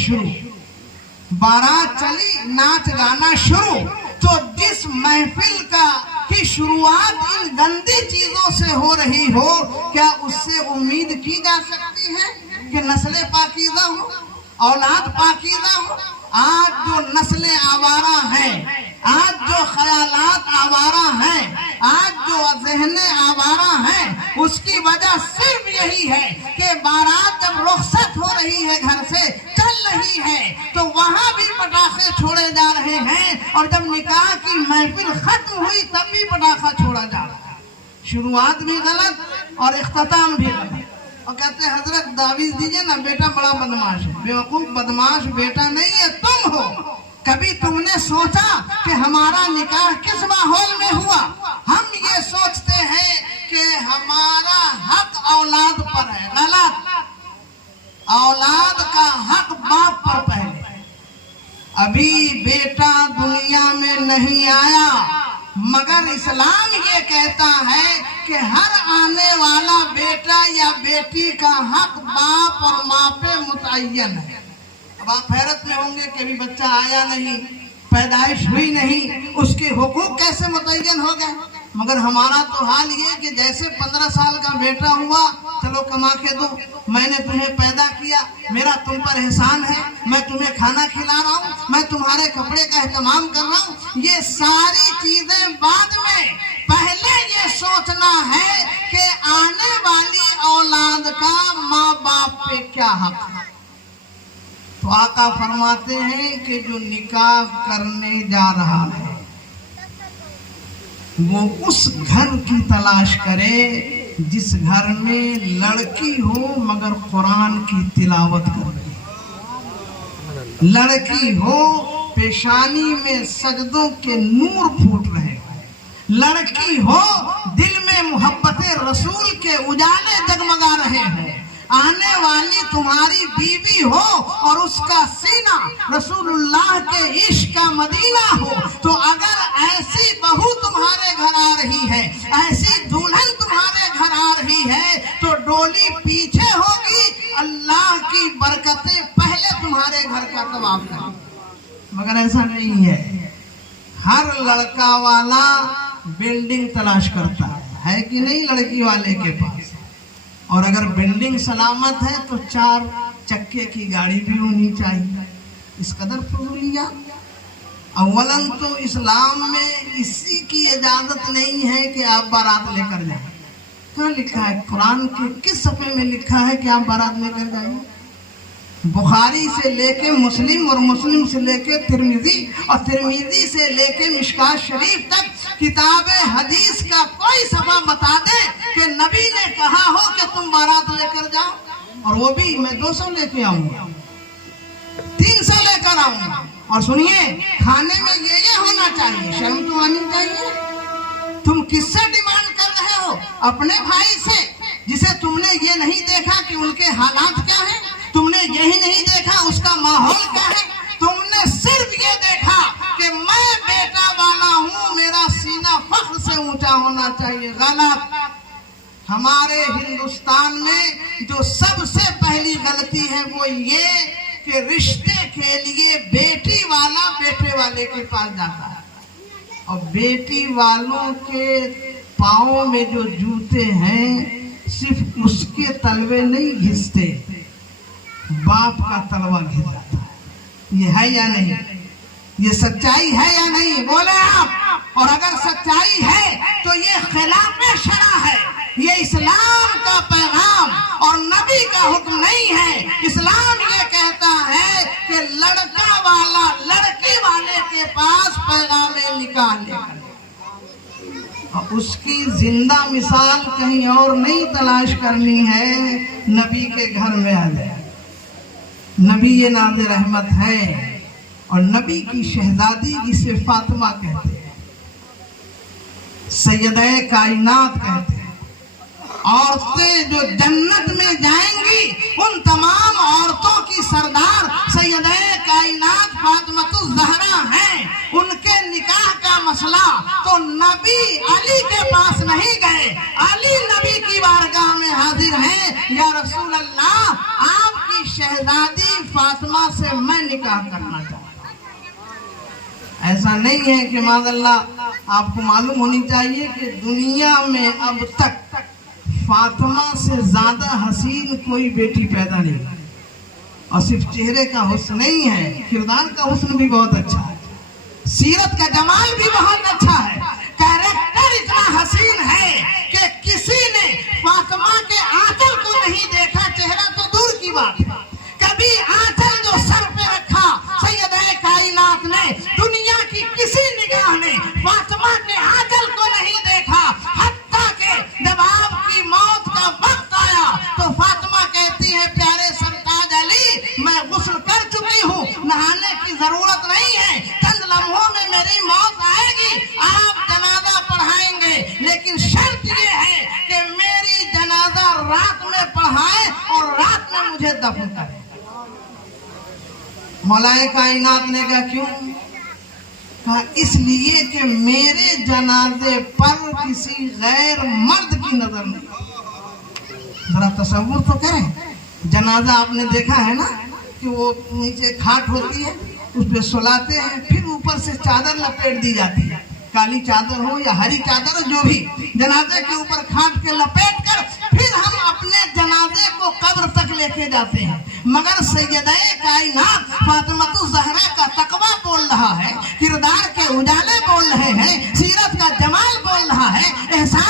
शुरू, बारात चली, नाच गाना शुरू। तो जिस महफिल की शुरुआत इन गंदी चीजों से हो रही हो, क्या उससे उम्मीद की जा सकती है कि नस्लें पाकीज़ा हो, औलाद पाकीज़ा हो? आज जो नस्लें आवारा हैं, आज जो ख्यालात आवारा हैं, आज जो ज़हने आवारा हैं, उसकी वजह सिर्फ यही है कि बारात जब रुखसत हो रही है, घर से चल रही है, तो वहां भी पटाखे छोड़े जा रहे हैं, और जब निकाह की महफिल खत्म हुई तब भी पटाखा छोड़ा जा रहा है। शुरुआत भी गलत और इख्तिताम भी गलत। और कहते हैं हजरत दावीज दीजिए ना, बेटा बड़ा बदमाश है। बेवकूफ, बदमाश बेटा नहीं है, तुम हो। कभी तुमने सोचा कि हमारा निकाह किस माहौल में हुआ? हम ये सोचते हैं कि हमारा हक औलाद पर है। गलत। औलाद का हक बाप पर पहले। अभी बेटा दुनिया में नहीं आया, मगर इस्लाम ये कहता है कि हर आने वाला बेटा या बेटी का हक बाप और माँ पे मुतय्यन है। अब आप हैरत में होंगे कि अभी बच्चा आया नहीं, पैदाइश हुई नहीं, उसके हुकूक कैसे मुतय्यन हो गए? मगर हमारा तो हाल ये कि जैसे 15 साल का बेटा हुआ, चलो कमा के दो, मैंने तुम्हें पैदा किया, मेरा तुम पर एहसान है, मैं तुम्हें खाना खिला रहा हूँ, मैं तुम्हारे कपड़े का एहतमाम कर रहा हूँ। ये सारी चीजें बाद में, पहले ये सोचना है कि आने वाली औलाद का माँ बाप पे क्या हक है। तो आका फरमाते हैं कि जो निकाह करने जा रहा है वो उस घर की तलाश करे जिस घर में लड़की हो मगर कुरान की तिलावत कर रही, लड़की हो पेशानी में सजदों के नूर फूट रहे, लड़की हो दिल में मोहब्बत रसूल के उजाले जगमगा रहे हैं, आने वाली तुम्हारी बीवी हो और उसका सीना रसूलुल्लाह के इश्क का मदीना हो। तो अगर ऐसी बहू तुम्हारे घर आ रही है, ऐसी दुल्हन तुम्हारे घर आ रही है, तो डोली पीछे होगी, अल्लाह की बरकतें पहले तुम्हारे घर का तवाफ करेंगी। मगर ऐसा नहीं है। हर लड़का वाला बिल्डिंग तलाश करता है कि नहीं लड़की वाले के पास? और अगर बिल्डिंग सलामत है तो 4 चक्के की गाड़ी भी होनी चाहिए। इस कदर फजूलियत। अव्वलन तो इस्लाम में इसी की इजाजत नहीं है कि आप बारात लेकर जाएं। कहाँ लिखा है? कुरान के किस सफ़े में लिखा है कि आप बारात लेकर जाएंगे? बुखारी से लेके मुस्लिम और मुस्लिम से लेके तिरमिजी और तिरमिजी से लेके मिशकात शरीफ तक किताबे हदीस का कोई सफा बता दे कि नबी ने कहा हो कि तुम बारात लेकर जाओ। और वो भी मैं 200 लेके आऊंगा, 300 लेकर आऊंगा। और सुनिए, खाने में ये होना चाहिए, शर्म तो आनी चाहिए। तुम किससे डिमांड कर रहे हो? अपने भाई से, जिसे तुमने ये नहीं देखा कि उनके हालात क्या है, तुमने यही नहीं देखा उसका माहौल क्या है, तुमने सिर्फ ये देखा कि मैं बेटा वाला हूँ, मेरा सीना फख्र से ऊंचा होना चाहिए। गलत। हमारे हिंदुस्तान में जो सबसे पहली गलती है वो ये कि रिश्ते के लिए बेटी वाला बेटे वाले के पास जाता है, और बेटी वालों के पाँव में जो जूते हैं सिर्फ उसके तलवे नहीं घिसते, बाप का तलवा घिस जाता है। ये है या नहीं? ये सच्चाई है या नहीं? बोले आप। और अगर सच्चाई है तो ये खिलाफे शरा है, ये इस्लाम का पैगाम और नबी का हुक्म नहीं है। इस्लाम ये कहता है कि लड़का वाला लड़की वाले के पास पैगाम निकाले, और उसकी जिंदा मिसाल कहीं और नहीं तलाश करनी है, नबी के घर में आ जाए। नबी ये नाज़े रहमत है, और नबी की शहजादी जिसे फातिमा कहते हैं, सैयदे कायनात कहते हैं, औरतें जो जन्नत में जाएंगी उन तमाम औरतों की सरदार सैयदे कायनात फातिमातुज़ ज़हरा हैं। उनके निकाह का मसला तो नबी अली के पास नहीं गए, अली नबी की बारगाह में हाजिर हैं। या रसूल अल्लाह, आपकी शहजादी फातिमा से से मैं निकाह करना चाहता हूं। ऐसा नहीं है कि माज़अल्लाह, आपको मालूम होनी चाहिए कि दुनिया में अब तक फातिमा से ज्यादा हसीन कोई बेटी पैदा नहीं हुई। और सिर्फ चेहरे का हुस्न नहीं है, किरदार का हुस्न भी बहुत अच्छा है, सीरत का जमाल भी बहुत अच्छा है, कैरेक्टर इतना हसीन है कि किसी ने फातिमा के आंचल को नहीं देखा, चेहरा तो दूर की बात है। कभी आंचल जो सर पे रखा सैयदे कायनात ने, दुनिया की किसी निगाह ने फातिमा के आंचल को नहीं देखा। हत्ता के जब आपकी मौत का वक्त आया तो फातिमा कहती है, प्यारे सरताज अली, मैं गुस्ल कर चुकी हूँ, नहाने की जरूरत नहीं है, चंद लम्हों में मेरी मौत आएगी, आप जनाजा पढ़ाएंगे, लेकिन शर्त ये है कि मेरी जनाजा रात में पढ़ाए और रात में मुझे दफन करें। मौलाए कायनात ने कहा क्यों? कहा इसलिए कि मेरे जनाजे पर किसी गैर मर्द की नजर नहीं। जरा तसव्वुर तो करें, जनाजा आपने देखा है ना कि वो नीचे खाट होती है, उस पे सुलाते हैं, फिर ऊपर से चादर लपेट दी जाती है, काली चादर हो या हरी चादर हो, जो भी, जनाजे के ऊपर खाट के लपेट कर फिर हम अपने जनाजे को कब्र तक लेके जाते हैं। मगर सैयदे कायनात फातिमा ज़हरा का तकवा बोल रहा है, किरदार के उजाले बोल रहे हैं, सीरत का जमाल बोल रहा है, एहसान